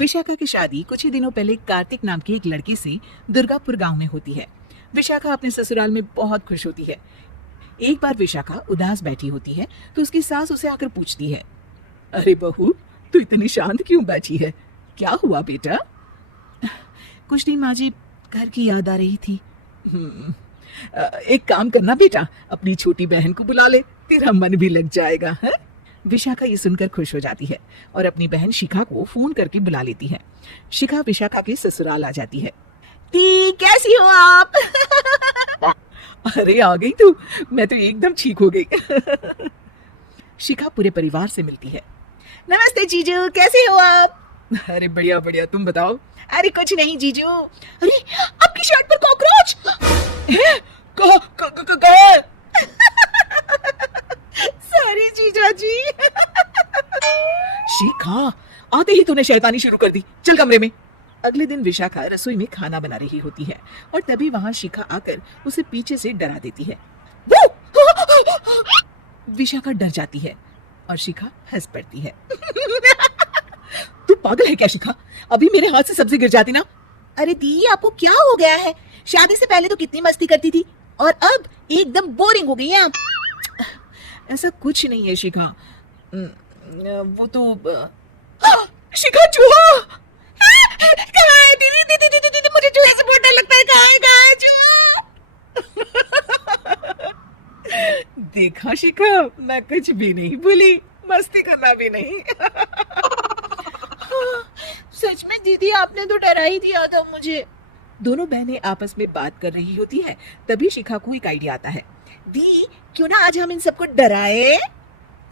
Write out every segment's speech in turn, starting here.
विशाखा की शादी कुछ ही दिनों पहले कार्तिक नाम के एक लड़के से दुर्गापुर गांव में होती है। विशाखा अपने ससुराल में बहुत खुश होती है। एक बार विशाखा उदास बैठी होती है तो उसकी सास उसे आकर पूछती है, अरे बहू, तू इतनी शांत क्यों बैठी है? क्या हुआ बेटा? कुछ नहीं माँ जी, घर की याद आ रही थी। एक काम करना बेटा, अपनी छोटी बहन को बुला ले, तेरा मन भी लग जाएगा है? विशाखा ये सुनकर खुश हो जाती है और अपनी बहन शिखा को फोन करके बुला लेती है। शिखा विशाखा के ससुराल आ जाती है। ती, कैसी हो आप? अरे आ गई तू, मैं तो एकदम ठीक हो गई। शिखा पूरे परिवार से मिलती है। नमस्ते जीजू, कैसे हो आप? अरे बढ़िया बढ़िया, तुम बताओ। अरे कुछ नहीं जीजू। अरे आपकी शर्ट पर कॉकरोच है? कहाँ? सॉरी जीजा जी। शिखा, आते ही तूने शैतानी शुरू कर दी, चल कमरे में। अगले दिन विशाखा रसोई में खाना बना रही होती है और तभी वहां शिखा आकर उसे पीछे से डरा देती है। विशाखा डर जाती है और शिखा हंस पड़ती है। तू पागल है क्या शिखा? अभी मेरे हाथ से सब्जी गिर जाती ना। अरे दी, आपको क्या हो गया है? शादी से पहले तो कितनी मस्ती करती थी और अब एकदम बोरिंग हो गई है आप। ऐसा कुछ नहीं है शिखा, वो तो शिखा, चूहा कहाँ है? दीदी दीदी दीदी दीदी, मुझे चूहे से बहुत डर लगता है। कहाँ है चूहा? देखा शिखा, मैं कुछ भी नहीं भूली, मस्ती करना भी नहीं। सच में दीदी, आपने तो डरा ही दिया था मुझे। दोनों बहनें आपस में बात कर रही होती है, तभी शिखा को एक आइडिया आता है। दी, क्यों ना आज हम इन सबको डराए?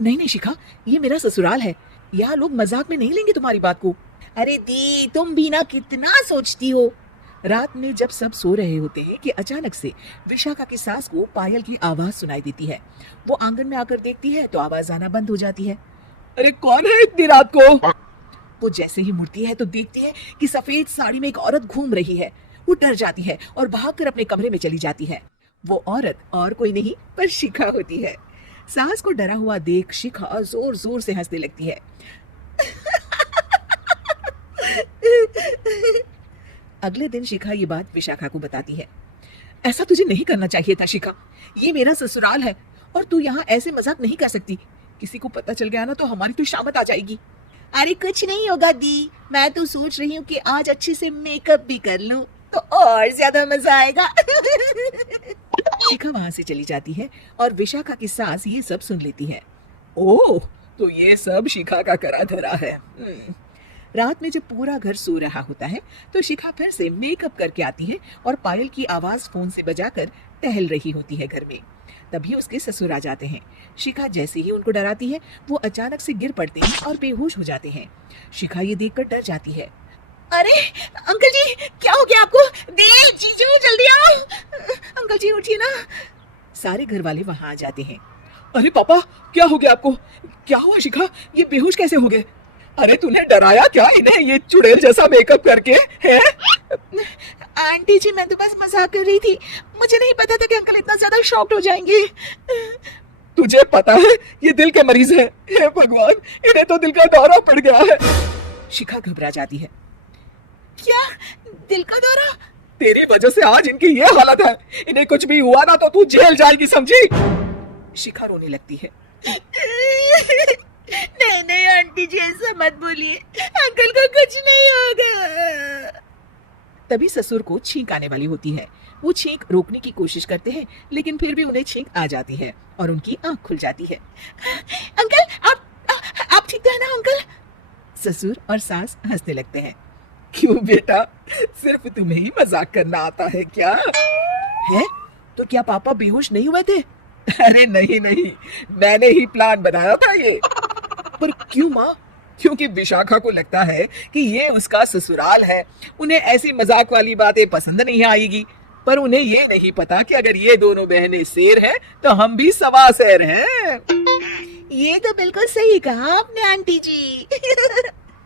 नहीं नहीं शिखा, ये मेरा ससुराल है, यहाँ लोग मजाक में नहीं लेंगे तुम्हारी बात को। अरे दी, तुम भी ना कितना सोचती हो। रात में जब सब सो रहे होते हैं कि अचानक से विशाखा की सास को पायल की आवाज सुनाई देती है। वो आंगन में आकर देखती है तो आवाज आना बंद हो जाती है। अरे कौन है इतनी रात को? वो जैसे ही मुड़ती है तो देखती है कि सफेद साड़ी में एक औरत घूम रही है। वो डर जाती है और भागकर अपने कमरे में चली जाती है। वो औरत और कोई नहीं पर शिखा होती है। सास को डरा हुआ देख शिखा जोर जोर से हंसने लगती है। अगले दिन शिखा ये बात विशाखा को बताती है। ऐसा तुझे नहीं करना चाहिए था शिखा, ये मेरा ससुराल है और तू यहाँ ऐसे मजाक नहीं कर सकती। किसी को पता चल गया ना तो हमारी तो शामत आ जाएगी। अरे कुछ नहीं होगा दी, मैं तो सोच रही हूँ कि आज अच्छे से मेकअप भी कर लूं तो और ज्यादा मजा आएगा। शिखा वहां से चली जाती है और विशाखा की सास ये सब सुन लेती है। ओह, तो ये सब शिखा का करा धरा है। रात में जब पूरा घर सो रहा होता है तो शिखा फिर से मेकअप करके आती है और पायल की आवाज फोन से बजाकर टहल रही होती है घर में। तभी उसके ससुर आ जाते हैं। शिखा जैसे ही उनको डराती है वो अचानक से गिर पड़ते हैं और बेहोश हो जाते हैं। शिखा ये देखकर डर जाती है। अरे अंकल जी, क्या हो गया आपको? देव जीजू, जल्दी आओ। अंकल जी उठिए ना। सारे घर वाले वहां आ जाते हैं। अरे पापा, क्या हो गया आपको? क्या हुआ शिखा, ये बेहोश कैसे हो गए? अरे तूने डराया क्या इन्हें ये चुड़ैल जैसा मेकअप करके है? आंटी जी, मैं तो बस मजाक कर रही थी, मुझे नहीं पता था कि अंकल इतना ज्यादा शॉक्ड हो जाएंगे। तुझे पता है ये दिल के मरीज हैं। हे भगवान, इन्हें तो दिल का दौरा पड़ गया है। शिखा घबरा जाती है। क्या दिल का दौरा? तेरी वजह से आज इनकी ये हालत है। इन्हें कुछ भी हुआ ना तो तू जेल जाएगी, समझी? शिखा रोने लगती है। नहीं नहीं आंटी जी, ऐसा मत बोलिए, अंकल को कुछ नहीं होगा। तभी ससुर को छींक आने वाली होती है। वो छींक रोकने की कोशिश करते हैं लेकिन फिर भी उन्हें छींक आ जाती है और उनकी आंख खुल जाती है। अंकल, आप ठीक है ना अंकल? ससुर और सास हंसने लगते हैं। क्यों बेटा, सिर्फ तुम्हें ही मजाक करना आता है क्या? है तो क्या पापा बेहोश नहीं हुए थे? अरे नहीं नहीं, मैंने ही प्लान बनाया था ये। पर क्यों माँ? क्योंकि विशाखा को लगता है कि ये उसका ससुराल है, उन्हें ऐसी मजाक वाली बातें पसंद नहीं आएगी। पर उन्हें ये नहीं पता कि अगर ये दोनों बहनें शेर हैं तो हम भी सवा शेर हैं। ये तो बिल्कुल सही कहा आपने आंटी जी।